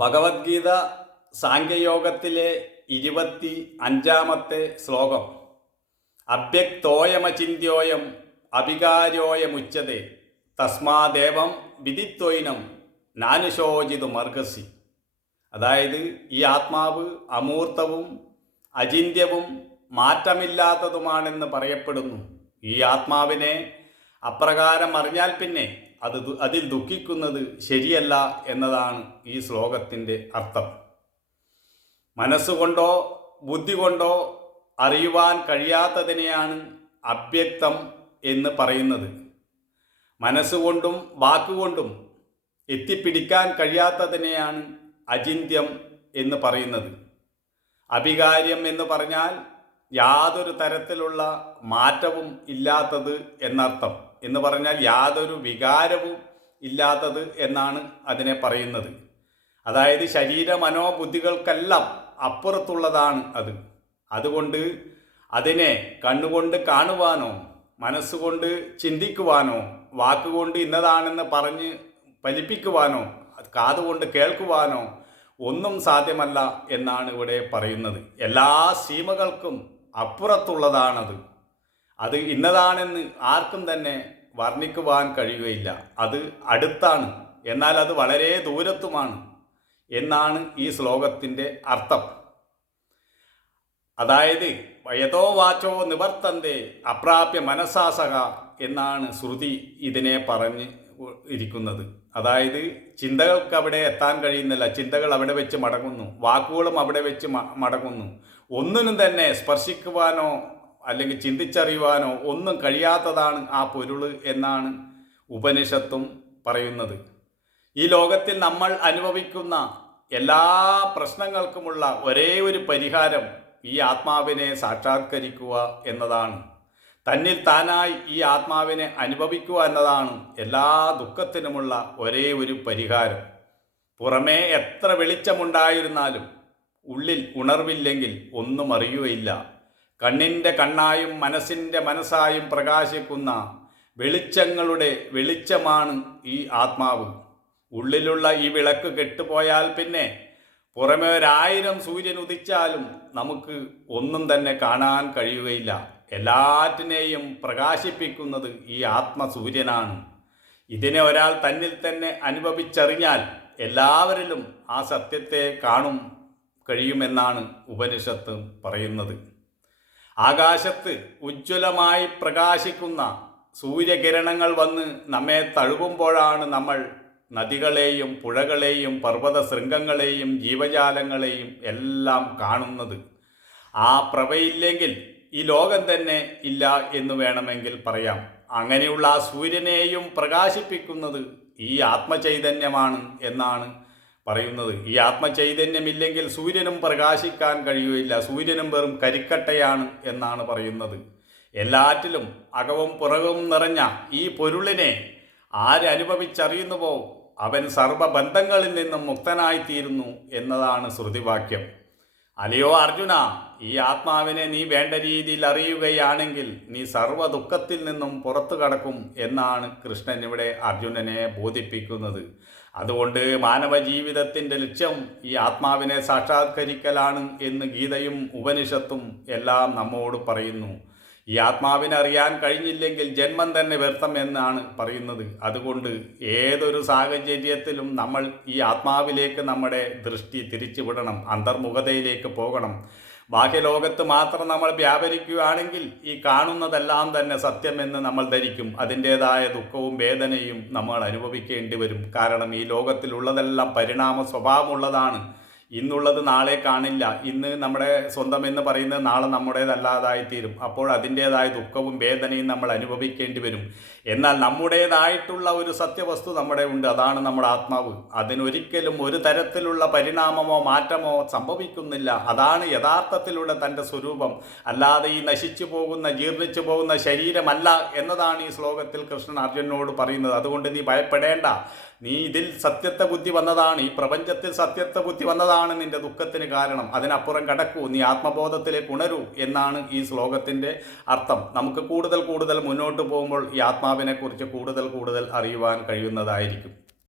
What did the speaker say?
ഭഗവത്ഗീത സാംഖ്യയോഗത്തിലെ 25-ാമത്തെ ശ്ലോകം. അഭ്യക്തോയമചിന്യോയം അഭികാര്യോയമുച്യത്തെ തസ്മാദേവം വിദിത്വൈനം നാനുശോചിതുമർഹസി. അതായത് ഈ ആത്മാവ് അമൂർത്തവും അചിന്യവും മാറ്റമില്ലാത്തതുമാണെന്ന് പറയപ്പെടുന്നു. ഈ ആത്മാവിനെ അപ്രകാരം അറിഞ്ഞാൽ പിന്നെ അതിൽ ദുഃഖിക്കുന്നത് ശരിയല്ല എന്നതാണ് ഈ ശ്ലോകത്തിൻ്റെ അർത്ഥം. മനസ്സുകൊണ്ടോ ബുദ്ധി കൊണ്ടോ അറിയുവാൻ കഴിയാത്തതിനെയാണ് അവ്യക്തം എന്ന് പറയുന്നത്. മനസ്സുകൊണ്ടും വാക്കുകൊണ്ടും എത്തിപ്പിടിക്കാൻ കഴിയാത്തതിനെയാണ് അചിന്യം എന്ന് പറയുന്നത്. അഭികാര്യം എന്ന് പറഞ്ഞാൽ യാതൊരു തരത്തിലുള്ള മാറ്റവും ഇല്ലാത്തത് എന്നർത്ഥം. എന്ന് പറഞ്ഞാൽ യാതൊരു വികാരവും ഇല്ലാത്തത് എന്നാണ് അതിനെ പറയുന്നത്. അതായത് ശരീര മനോബുദ്ധികൾക്കെല്ലാം അപ്പുറത്തുള്ളതാണ് അത്. അതുകൊണ്ട് അതിനെ കണ്ണുകൊണ്ട് കാണുവാനോ മനസ്സുകൊണ്ട് ചിന്തിക്കുവാനോ വാക്കുകൊണ്ട് ഇന്നതാണെന്ന് പറഞ്ഞ് ഫലിപ്പിക്കുവാനോ കാതുകൊണ്ട് കേൾക്കുവാനോ ഒന്നും സാധ്യമല്ല എന്നാണ് ഇവിടെ പറയുന്നത്. എല്ലാ സീമകൾക്കും അപ്പുറത്തുള്ളതാണത്. അത് ഇന്നതാണെന്ന് ആർക്കും തന്നെ വർണ്ണിക്കുവാൻ കഴിയുകയില്ല. അത് അടുത്താണ്, എന്നാൽ അത് വളരെ ദൂരത്തുമാണ് എന്നാണ് ഈ ശ്ലോകത്തിൻ്റെ അർത്ഥം. അതായത് യഥോ വാചോ നിവർത്തന്തേ അപ്രാപ്യ മനസാസക എന്നാണ് ശ്രുതി ഇതിനെ പറഞ്ഞ് ഇരിക്കുന്നത്. അതായത് ചിന്തകൾക്ക് അവിടെ എത്താൻ കഴിയുന്നില്ല, ചിന്തകൾ അവിടെ വെച്ച് മടങ്ങുന്നു, വാക്കുകളും അവിടെ വെച്ച് മടങ്ങുന്നു. ഒന്നിനും തന്നെ സ്പർശിക്കുവാനോ അല്ലെങ്കിൽ ചിന്തിച്ചറിയുവാനോ ഒന്നും കഴിയാത്തതാണ് ആ പൊരുൾ എന്നാണ് ഉപനിഷത്തും പറയുന്നത്. ഈ ലോകത്തിൽ നമ്മൾ അനുഭവിക്കുന്ന എല്ലാ പ്രശ്നങ്ങൾക്കുമുള്ള ഒരേ ഒരു പരിഹാരം ഈ ആത്മാവിനെ സാക്ഷാത്കരിക്കുക എന്നതാണ്. തന്നിൽ താനായി ഈ ആത്മാവിനെ അനുഭവിക്കുക എന്നതാണ് എല്ലാ ദുഃഖത്തിനുമുള്ള ഒരേ ഒരു പരിഹാരം. പുറമേ എത്ര വെളിച്ചമുണ്ടായിരുന്നാലും ഉള്ളിൽ ഉണർവില്ലെങ്കിൽ ഒന്നും അറിയുകയില്ല. കണ്ണിൻ്റെ കണ്ണായും മനസ്സിൻ്റെ മനസ്സായും പ്രകാശിക്കുന്ന വെളിച്ചങ്ങളുടെ വെളിച്ചമാണ് ഈ ആത്മാവ്. ഉള്ളിലുള്ള ഈ വിളക്ക് കെട്ടുപോയാൽ പിന്നെ പുറമെ 1000 സൂര്യൻ ഉദിച്ചാലും നമുക്ക് ഒന്നും തന്നെ കാണാൻ കഴിയുകയില്ല. എല്ലാറ്റിനെയും പ്രകാശിപ്പിക്കുന്നത് ഈ ആത്മസൂര്യനാണ്. ഇതിനെ ഒരാൾ തന്നിൽ തന്നെ അനുഭവിച്ചറിഞ്ഞാൽ എല്ലാവരിലും ആ സത്യത്തെ കാണും കഴിയുമെന്നാണ് ഉപനിഷത്ത് പറയുന്നത്. ആകാശത്ത് ഉജ്ജ്വലമായി പ്രകാശിക്കുന്ന സൂര്യകിരണങ്ങൾ വന്ന് നമ്മെ തഴുകുമ്പോഴാണ് നമ്മൾ നദികളെയും പുഴകളെയും പർവ്വത ശൃംഗങ്ങളെയും ജീവജാലങ്ങളെയും എല്ലാം കാണുന്നത്. ആ പ്രഭയില്ലെങ്കിൽ ഈ ലോകം തന്നെ ഇല്ല എന്ന് വേണമെങ്കിൽ പറയാം. അങ്ങനെയുള്ള ആ സൂര്യനെയും പ്രകാശിപ്പിക്കുന്നത് ഈ ആത്മചൈതന്യമാണ് എന്നാണ് പറയുന്നത്. ഈ ആത്മചൈതന്യമില്ലെങ്കിൽ സൂര്യനും പ്രകാശിക്കാൻ കഴിയുകയില്ല. സൂര്യനും വെറും കരിക്കട്ടയാണ് എന്നാണ് പറയുന്നത്. എല്ലാറ്റിലും അകവും പുറകും നിറഞ്ഞ ഈ പൊരുളിനെ ആരനുഭവിച്ചറിയുന്നുവോ അവൻ സർവബന്ധങ്ങളിൽ നിന്നും മുക്തനായിത്തീരുന്നു എന്നതാണ് ശ്രുതിവാക്യം. അല്ലയോ അർജുന, ഈ ആത്മാവിനെ നീ വേണ്ട രീതിയിൽ അറിയുകയാണെങ്കിൽ നീ സർവ്വ ദുഃഖത്തിൽ നിന്നും പുറത്തു കടക്കും എന്നാണ് കൃഷ്ണൻ ഇവിടെ അർജുനനെ ബോധിപ്പിക്കുന്നത്. അതുകൊണ്ട് മാനവ ജീവിതത്തിൻ്റെ ലക്ഷ്യം ഈ ആത്മാവിനെ സാക്ഷാത്കരിക്കലാണ് എന്ന് ഗീതയും ഉപനിഷത്തും എല്ലാം നമ്മോട് പറയുന്നു. ഈ ആത്മാവിനെ അറിയാൻ കഴിഞ്ഞില്ലെങ്കിൽ ജന്മം തന്നെ വ്യർത്ഥം എന്നാണ് പറയുന്നത്. അതുകൊണ്ട് ഏതൊരു സാഹചര്യത്തിലും നമ്മൾ ഈ ആത്മാവിലേക്ക് നമ്മുടെ ദൃഷ്ടി തിരിച്ചുവിടണം, അന്തർമുഖതയിലേക്ക് പോകണം. ബാഹ്യലോകത്ത് മാത്രം നമ്മൾ വ്യാപരിക്കുകയാണെങ്കിൽ ഈ കാണുന്നതെല്ലാം തന്നെ സത്യമെന്ന് നമ്മൾ ധരിക്കും. അതിൻ്റേതായ ദുഃഖവും വേദനയും നമ്മൾ അനുഭവിക്കേണ്ടി വരും. കാരണം ഈ ലോകത്തിലുള്ളതെല്ലാം പരിണാമ സ്വഭാവമുള്ളതാണ്. ഇന്നുള്ളത് നാളെ കാണില്ല. ഇന്ന് നമ്മുടെ സ്വന്തം എന്ന് പറയുന്നത് നാളെ നമ്മുടേതല്ലാതായിത്തീരും. അപ്പോൾ അതിൻ്റേതായ ദുഃഖവും വേദനയും നമ്മൾ അനുഭവിക്കേണ്ടി വരും. എന്നാൽ നമ്മുടേതായിട്ടുള്ള ഒരു സത്യവസ്തു നമ്മുടെ ഉണ്ട്, അതാണ് നമ്മുടെ ആത്മാവ്. അതിനൊരിക്കലും ഒരു തരത്തിലുള്ള പരിണാമമോ മാറ്റമോ സംഭവിക്കുന്നില്ല. അതാണ് യഥാർത്ഥത്തിലുള്ള തൻ്റെ സ്വരൂപം. അല്ലാതെ ഈ നശിച്ചു പോകുന്ന ജീർണിച്ചു പോകുന്ന ശരീരമല്ല എന്നതാണ് ഈ ശ്ലോകത്തിൽ കൃഷ്ണൻ അർജുനനോട് പറയുന്നത്. അതുകൊണ്ട് നീ ഭയപ്പെടേണ്ട. നീ ഇതിൽ സത്യത്തെ ബുദ്ധി വന്നതാണ്, ഈ പ്രപഞ്ചത്തിൽ സത്യത്തെ ബുദ്ധി വന്നതാണ് നിന്റെ ദുഃഖത്തിന് കാരണം. അതിനപ്പുറം കടക്കൂ, നീ ആത്മബോധത്തിലേക്ക് ഉണരൂ എന്നാണ് ഈ ശ്ലോകത്തിൻ്റെ അർത്ഥം. നമുക്ക് കൂടുതൽ മുന്നോട്ട് പോകുമ്പോൾ ഈ ആത്മാവിനെക്കുറിച്ച് കൂടുതൽ അറിയുവാൻ കഴിയുന്നതായിരിക്കും.